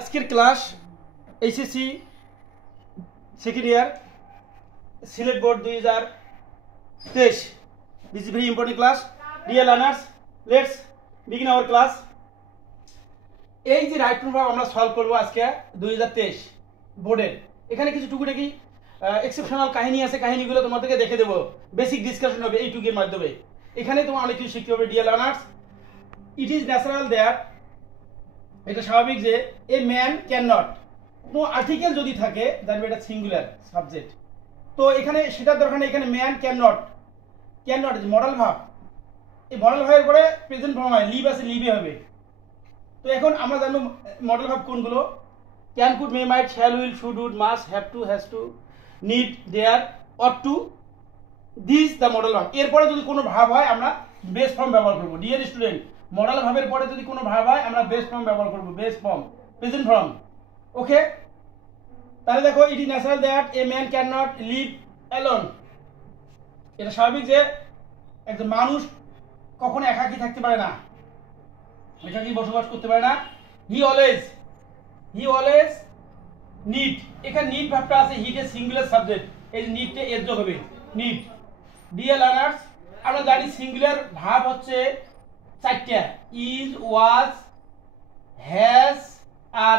আজকের class HSC second year Sylhet board 2023। This is very important class. Dear learners, let's begin our class. এই যে right proof আমরা solve করবো আজকে 2023 বোর্ডের। এখানে কিছু টুকুটাকি এক্সেপশনাল কাহিনী আছে, কাহিনীগুলো তোমাদেরকে দেখে দেবো। বেসিক ডিসকাশন হবে এই টুকের মাধ্যমে। এখানে তোমার অনেক কিছু শিখতে হবে। Dear learners, it is natural that, এটা স্বাভাবিক যে এ ম্যান ক্যান নট, কোনো আর্টিকেল যদি থাকে জানবে এটা সিঙ্গুলার সাবজেক্ট। তো এখানে সেটার দরকার নেই। এখানে ম্যান ক্যান নট মডেল ভাব। এই মডেল ভাবের পরে প্রেজেন্ট ফর্ম হয়, লিভ আছে, লিভে হবে। তো এখন আমরা জানবো মডেল ভাব কোনগুলো। Can, could, may, might, shall, will, should, would, must, have to, has to, need, dare, ought to, this the model ভাব। এরপরে যদি কোনো ভাব হয় আমরা বেস ফর্ম ব্যবহার করবো। ডিয়ার স্টুডেন্ট, মডেল ভাবের পরে যদি কোনো ভাব হয় আমরা বেস ফর্ম ব্যবহার করবো, বেস ফর্ম, প্রেজেন্ট ফর্ম। ওকে, তাহলে দেখো, it is natural that a man can not live alone. এটা স্বাভাবিক যে একজন মানুষ কখনো একাকী থাকতে পারে না, একাকী বসবাস করতে পারে না। হি অলওয়েজ নিড, এখানে নিড ভাবটা আছে, হিট এর সিঙ্গুলার সাবজেক্ট, এই নিডটা এর যোগ হবে, নিড। ডিয়ার লার্নার্স, আমরা জানি সিঙ্গুলার ভাব হচ্ছে চারটা, ইজ, ওয়াজ, হ্যাজ আর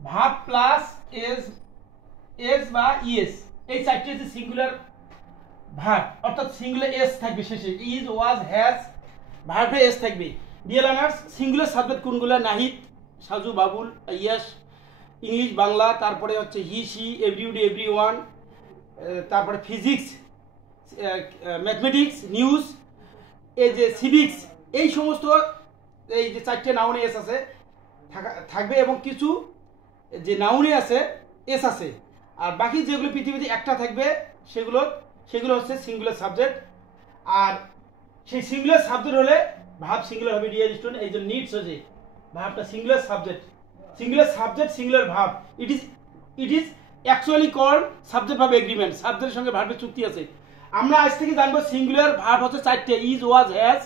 ভাব প্লাস এস বা ইএস। এই চারটি হচ্ছে সিঙ্গুলার ভাব, অর্থাৎ সিঙ্গুলার এস থাকবে শেষে। ইজ, ওয়াজ, হ্যাজ, ভার্বে এস থাকবে। ডিয়ার লার্নার্স, সিঙ্গুলার সাবজেক্ট কোনগুলো? নাহিদ, সাজু, বাবুল, ইয়াস, ইংলিশ, বাংলা, তারপরে হচ্ছে হি, সি, এভরিবডি, এভরিওয়ান, তারপরে ফিজিক্স, ম্যাথমেটিক্স, নিউজ, এই যে সিভিক্স, এই সমস্ত এই যে চারটে নাউনে এস আছে থাকবে, এবং কিছু যে নাউনে আছে এস আছে। আর বাকি যেগুলো পৃথিবীতে একটা থাকবে সেগুলো হচ্ছে সিঙ্গুলার সাবজেক্ট। আর সেই সিঙ্গুলার সাবজেক্ট হলে ভাব সিঙ্গুলার হবে। ডিয়ার স্টুডেন্ট, এই যে নিডস হচ্ছে ভাবটা সিঙ্গুলার সাবজেক্ট, সিঙ্গুলার ভাব। It is actually called subject ভাব এগ্রিমেন্ট। সাবজেক্টের সঙ্গে ভার্বের চুক্তি আছে। আমরা আজ থেকে জানবো সিঙ্গুলার ভার্ব হচ্ছে চারটে, is, was, has,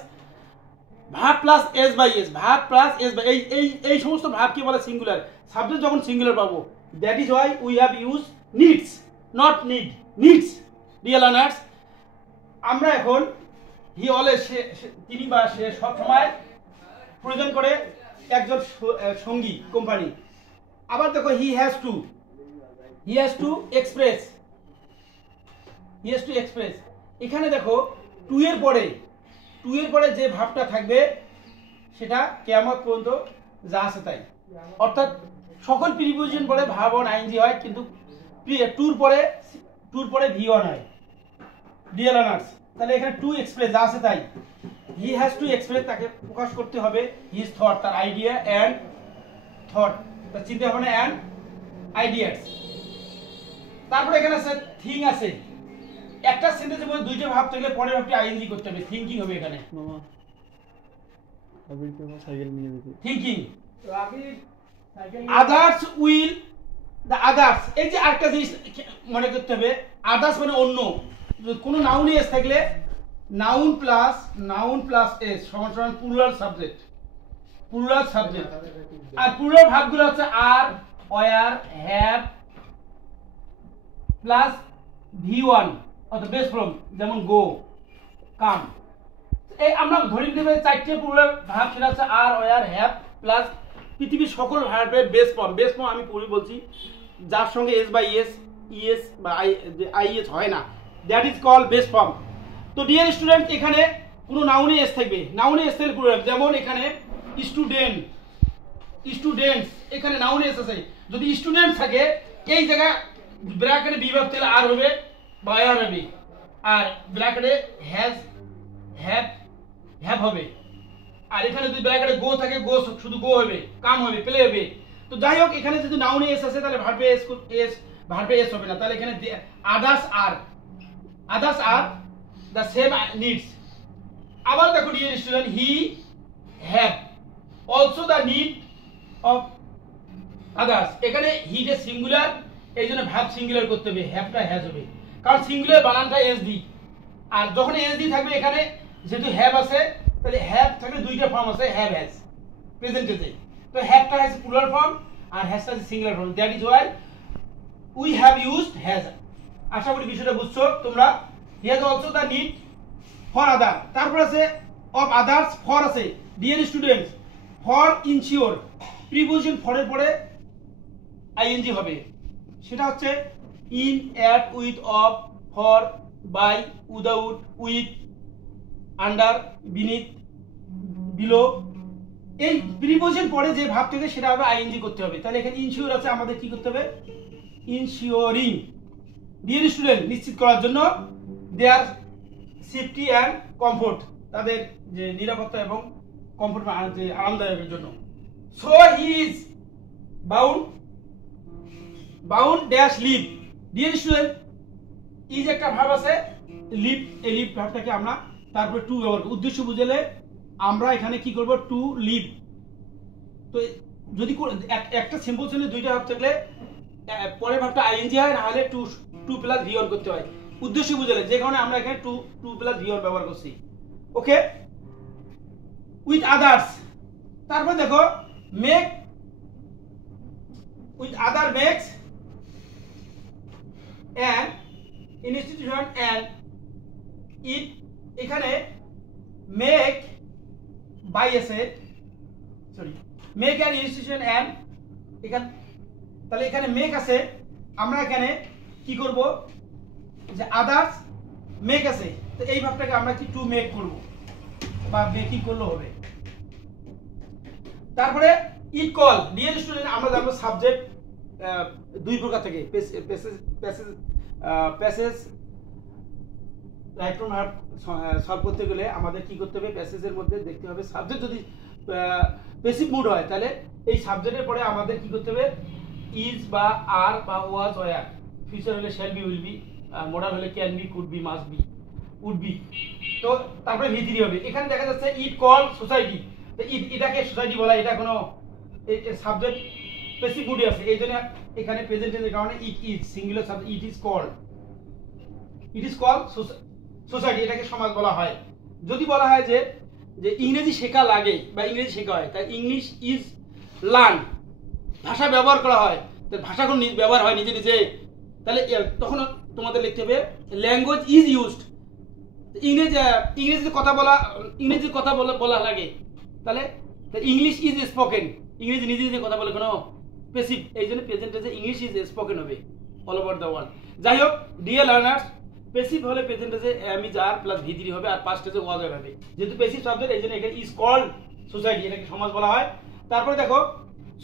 verb plus s by s, verb plus s by এই সমস্ত ভার্বকে বলে সিঙ্গুলার সাবজেক্ট। যখন সিঙ্গুলার পাবো, that is why we have use needs, not need, needs. Dear learners, আমরা এখন হি অলওয়েজ, তিনি বা সে সব সময় প্রয়োজন করে একজন সঙ্গী, কোম্পানি। আবার দেখো, হি হ্যাজ টু এক্সপ্রেস, এখানে দেখো টু এর পরে যে ভাবটা থাকবে সেটা কিয়ামত পর্যন্ত যা আছে তাই। অর্থাৎ সকল প্রিপোজিশন পরে ভাব অন আইএনজি হয়, কিন্তু টুর পরে ভি অন হয়। ডিয়ার লার্নার্স, তাহলে এখানে টু এক্সপ্রেস যা আছে তাই। হি হ্যাজ টু এক্সপ্রেস, তাকে প্রকাশ করতে হবে হিজ থট, তার আইডিয়া এন্ড থট, তার চিন্তা ভাবনা এন্ড আইডিয়াস। তারপরে এখানে আছে থিং আছে। একটা সেন্টেন্সের মধ্যে দুইটা ভাব থাকলে পরের ভাবটি আইএনজি করতে হবে, থিংকিং হবে এখানে। Thinking, others will, the others, এই যে আরেকটা জিনিস মনে করতে হবে, আদার্স মানে অন্য। কোনো নাউনে এস থাকলে নাউন প্লাস এস সমান প্লুরাল সাবজেক্ট। আর প্লুরাল ভাবগুলো হচ্ছে আর, ওয়ার, হ্যাভ প্লাস ভি1 অর্থাৎ বেস ফর্ম, যেমন গো, কাম। এই আমরা ধরে নিতে পারি চারটে প্লুরাল ভাব, সেটা হচ্ছে আর, ওয়ার, হ্যাভ প্লাস পৃথিবীর সকল ভার্বের বেস ফর্ম। আমি পরে বলছি, যার সঙ্গে এস বা ইএস বা আইএস হয় না, that is called base form. তো ডিয়ার স্টুডেন্ট, এখানে কোনো নাউনে এস থাকবে, নাউনে এস থাকলে প্লুরাল। যেমন এখানে স্টুডেন্টস, এখানে নাউনে এস আছে। যদি স্টুডেন্ট থাকে, এই জায়গায় ব্র্যাকেটে বিভাগ তাহলে আর হবে বা আর হবে, আর ব্র্যাকেটে হ্যাভ হবে। আর এখানে যদি ব্র্যাকেটে গো থাকে, গো শুধু গো হবে, কাম হবে, প্লে হবে। তো যাই হোক, এখানে যদি নাউনে এস আছে তাহলে ভার্বে এস হবে না। তাহলে এখানে others are the same needs. আবার দেখো dear student, he have also the need of others. এখানে হিট এর সিঙ্গুলার, এই জন্য ভার্ব সিঙ্গুলার করতে হবে, হ্যাভটা হ্যাজ হবে, কারণ সিঙ্গুলার বানানটা এস দি। আর যখন এস দি থাকবে, এখানে যেহেতু হ্যাভ আছে, তাহলে হ্যাভ থাকলে দুইটা ফর্ম আছে, হ্যাভ হ্যাজ প্রেজেন্ট টেন্সে। তো হ্যাভটা হ্যাজ প্লুরাল ফর্ম আর হ্যাজটা হচ্ছে singular form, that is why we have used has. আশা করি বিষয়টা বুঝছো তোমরা। He has also the need for other, তারপর আছে অফ আদার্স, ফর আছে dear students, for ensure, preposition ফরের পরে আইএনজি হবে, সেটা হচ্ছে in, at, with, of, for, by, without, with, under, beneath, below. এই প্রিপোজিশন পরে যে ভাব থেকে সেটা হবে আইএনজি করতে হবে। তাহলে এখানে ইনশিওর আছে, আমাদের কি করতে হবে ইনশিওরিং ডিয়ার স্টুডেন্ট, নিশ্চিত করার জন্য দেয়ার সেফটি অ্যান্ড কমফোর্ট, তাদের যে নিরাপত্তা এবং কমফোর্ট যে আরামদায়কের জন্য। So he is bound dash live, dear student is একটা ভার্ব আছে, লিভ, এই লিভ ভার্বটাকে আমরা তারপরে টু ব্যবহার করব, উদ্দেশ্য বুঝালে আমরা এখানে কি করব টু লিভ। তো যদি একটা সিম্পল সেন্টেন্সে দুইটা ভার্ব থাকলে পরের ভার্বটা আইএনজি হয়, না হলে টু প্লাস ভি অন করতে হয় উদ্দেশ্য বুঝালে, যে কারণে আমরা এখানে টু প্লাস ভি অন ব্যবহার করছি। ওকে, উইথ আদার্স, তারপর দেখো make, with other makes and institution and it, এখানে মেক বাই আছে, sorry make and institution and, এখানে তাহলে এখানে মেক আছে, আমরা এখানে কি করব যে আদার্স মেক আছে, তো এই ভাবটাকে আমরা কি টু মেক করব বা মেকিং করলে হবে। তারপরে ইট কল, ডিয়ার স্টুডেন্ট আমরা জানবো সাবজেক্ট দুই প্রকার থেকে, passage right from verb solve করতে গেলে আমাদের কি করতে হবে, প্যাসেজের মধ্যে দেখতে হবে সাবজেক্ট যদি প্যাসিভ মুড হয় তাহলে এই সাবজেক্টের পরে আমাদের কি করতে হবে ইজ বা আর বা ওয়াজ ওয়্যার, ফিউচার হলে shall be, will be, modal হলে can be, could be, must be, would be, তো তারপরে ভি3 হবে। এখানে দেখা যাচ্ছে ইট কল সোসাইটি, তো এটাকে সোসাইটি বলা, এটা কোনো সাবজেক্ট প্যাসিভ মুডে আছে, এই জন্য এখানে প্রেজেন্ট টেন্সের কারণে it is singular subject, it is called society, এটাকে সমাজ বলা হয়। যদি বলা হয় যে ইংরেজি শেখা লাগে বা ইংরেজি শেখা হয়, তাই ইংলিশ ইজ লার্ন, ভাষা ব্যবহার করা হয়, তাই ভাষা কোনো ব্যবহার হয় নিজে নিজে, তাহলে তখন তোমাদের লিখতে হবে ল্যাঙ্গুয়েজ ইজ ইউজড, ইংরেজিতে কথা বলা লাগে, তাহলে ইংলিশ ইজ স্পোকেন, ইংরেজি নিজে নিজে কথা বলে কোনো প্যাসিভ, এই জন্য প্রেজেন্ট টেন্সে ইংলিশ ইজ স্পোকেন হবে অল ওভার দ্য ওয়ার্ল্ড। যাই হোক ডিয়ার লার্নার্স, প্যাসিভ হলে প্রেজেন্ট টেন্সে এম ইজ আর প্লাস ভি3 হবে, আর পাস্ট টেন্সে ওয়াজ হবে, যেহেতু প্যাসিভ সাবজেক্ট এই জন্য এখানে ইজ কল্ড সোসাইটি, এটাকে সমাজ বলা হয়। তারপরে দেখো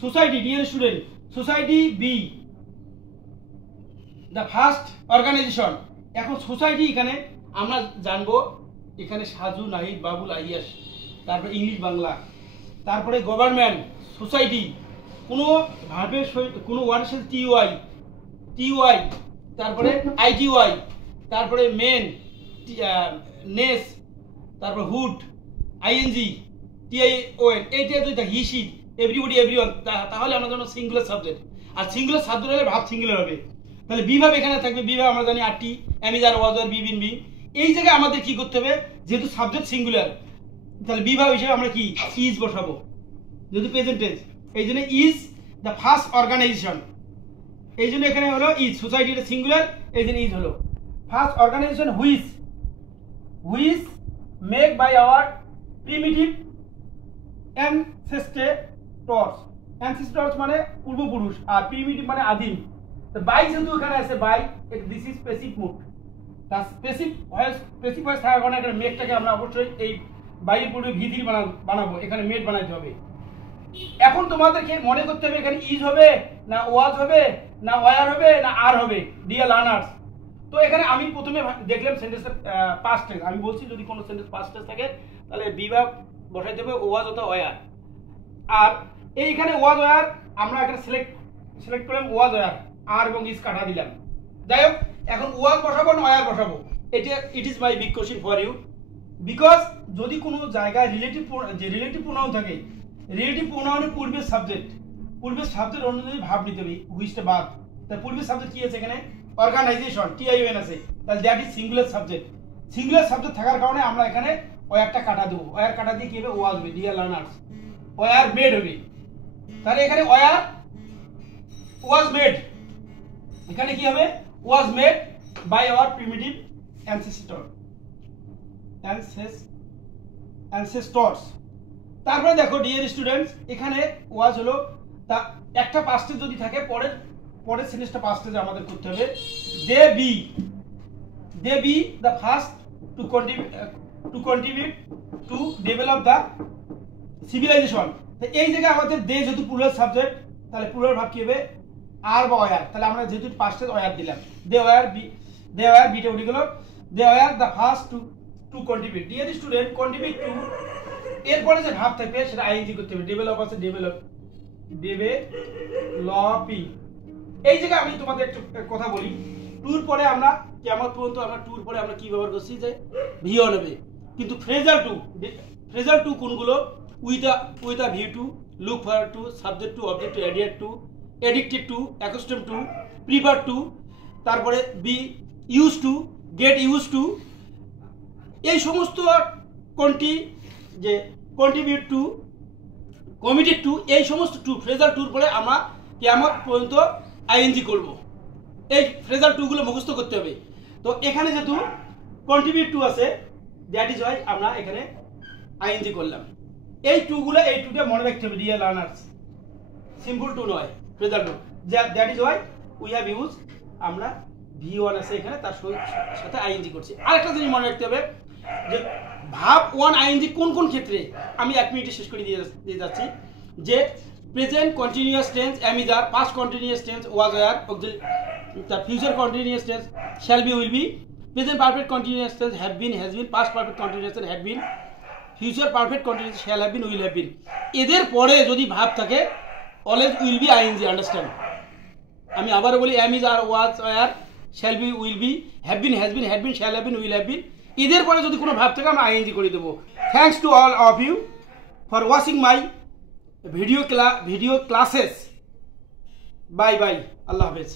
society, dear student society be the first organization. এখন সোসাইটি এখানে আমরা জানবো, এখানে সাজু, নাহিদ, বাবুল, আইয়াস, তারপরে ইংলিশ বাংলা, তারপরে গভর্নমেন্ট, সোসাইটি, কোনো ভার্বের কোনো ওয়ার্ডের সাথে টিওয়াই, তারপরে আইটিওয়াই, তারপরে মেন, নেস, তারপরে হুড, আইএনজি, টিআইওএন, এইটা যদি হিসি, এভরিবডি, এভরিওয়ান, তাহলে আমরা জানো সিঙ্গুলার সাবজেক্ট, আর সিঙ্গুলার সাবজেক্ট হলে ভাব সিঙ্গুলার হবে। তাহলে বিভাব এখানে থাকবে, বিভাব আমরা জানি আরটি, এমিজার, ওয়াজার, বি, বিন, বি, এই জায়গায় আমাদের কি করতে হবে, যেহেতু সাবজেক্ট সিঙ্গুলার, তাহলে বিভাব হিসেবে আমরা কি ইজ বসাবো, যেহেতু প্রেজেন্ট টেন্স, এই জন্য ইজ দ্য ফার্স্ট অর্গানাইজেশন, এই জন্য এখানে হলো ইজ, সোসাইটি এটা সিঙ্গুলার, এই জন্য ইজ হলো first organisation, which make by our primitive ancestors মানে পূর্বপুরুষ, আর প্রিমিটিভ মানে আদিম, তো বাই যেহেতু এখানে আছে by, this is passive mood, তার প্যাসিভ ভয়েস থাকার কারণে এখানে মেকটাকে আমরা অবশ্যই এই বাইরের পূর্বে ভি3 বানাবো, এখানে মেড বানাইতে হবে। এখন তোমাদেরকে মনে করতে হবে এখানে ইজ হবে না ওয়াজ হবে না ওয়ার হবে না আর হবে, ডিয়ার লার্নার্স। তো এখানে আমি প্রথমে দেখলাম সেন্টেন্সের পাস্ট টেন্স, আমি বলছি যদি কোনো সেন্টেন্স পাস্ট টেন্স থাকে তাহলে বিভাগ বসাইতে হবে ওয়াজ অথবা ওয়ার, আর এইখানে ওয়াজ ওয়ার আমরা এখানে সিলেক্ট করলাম ওয়াজ ওয়ার, আর এবং ইজ কাটা দিলাম। যাই হোক, এখন ওয়াজ বসাবো না ওয়ার বসাবো, it is my big question for you, because যদি কোনো জায়গায় রিলেটিভ প্রোনাউন থাকে, রিলেটিভ প্রোনাউনের পূর্বের সাবজেক্ট অনুযায়ী ভাব নিতে হবে, হুইচটা বাদ, তার পূর্বের সাবজেক্ট কি আছে এখানে অর্গানাইজেশন, টিআইওএন আছে, তাহলে দ্যাট ইজ সিঙ্গুলার সাবজেক্ট থাকার কারণে আমরা এখানে ওয়ারটা কাটা দেবো, ওয়ার কাটা দিয়ে কি হবে ওয়াজ হবে, ডিয়ার লার্নার্স ওয়ার মেড হবে, তাহলে এখানে ওয়্যার ওয়াজ মেড, এখানে কি হবে was made by our primitive ancestors. তারপরে দেখো ডিয়ার স্টুডেন্টস, এখানে ওয়াজ হলো তা একটা পাস্টেজ যদি থাকে পরের সেন্টেন্সটা পাস্টেজ আমাদের করতে হবে they be the first to contribute to develop the civilisation. তো এই জায়গায় আমাদের দে যেহেতু প্লুরাল সাবজেক্ট, তাহলে প্লুরাল ভাব কি হবে আর বা ওয়্যার। তাহলে আমরা যেহেতু পাস্টেজ ওয়্যার দিলাম, দে ওয়্যার বিটা উঠে গেল, they were the first to contribute. Dear student contribute to এরপরে যে ভাব থাকবে সেটা আইএনজি করতে হবে। ডেভেলপ আছে ডেভেলপিং। এই জায়গায় আমি তোমাদের একটু কথা বলি, টুর পরে আমরা কেমন পর্যন্ত আমরা টুর পরে আমরা কি ব্যবহার করছি যে ভিও নেবে, কিন্তু ফ্রেজাল টু কোনগুলো with a view to, look forward to, subject to, object to, অ্যাডিয়েট to, addicted to, accustom to, prefer to, তারপরে be use to, get use to, এই সমস্ত কন্ট্রিবিউট টু, কমিটেড টু, এই সমস্ত টু ফ্রেজাল টুর পরে আমরা কেমন পর্যন্ত আইএনজি করব। এই ফ্রেজাল টুগুলো মুখস্থ করতে হবে। তো এখানে যেহেতু কন্ট্রিবিউট টু আছে, দ্যাট ইজ ওয়াই আমরা এখানে আইএনজি করলাম। এই টুটা মনে রাখতে হবে ডিয়ার লার্নার্স, সিম্পল টু নয়, phrasal to. That is why we have use, আমরা V1 আছে এখানে তার সাথে আইএনজি করছি। আরেকটা জিনিস মনে রাখতে হবে যে ভাব ওয়ান আইএনজি কোন কোন ক্ষেত্রে, আমি 1 মিনিটে শেষ করে দিয়ে যাচ্ছি। যে present continuous tense am is are, past continuous tense was were, তার future continuous tense shall be will be, present perfect continuous tense have been has been, past perfect continuous tense had been, future perfect continuous shall have been will have been. এদের পরে যদি ভাব থাকে always will be ING, understand. আমি আবারও বলি am is are, was were, shall be, will be, have been, has bin, had been, shall have been, will have been, এদের পরে যদি কোনো ভাব থাকে আমরা আইএনজি করে দেবো। Thanks to all of you for watching my video classes. Bye bye, আল্লাহ হাফেজ।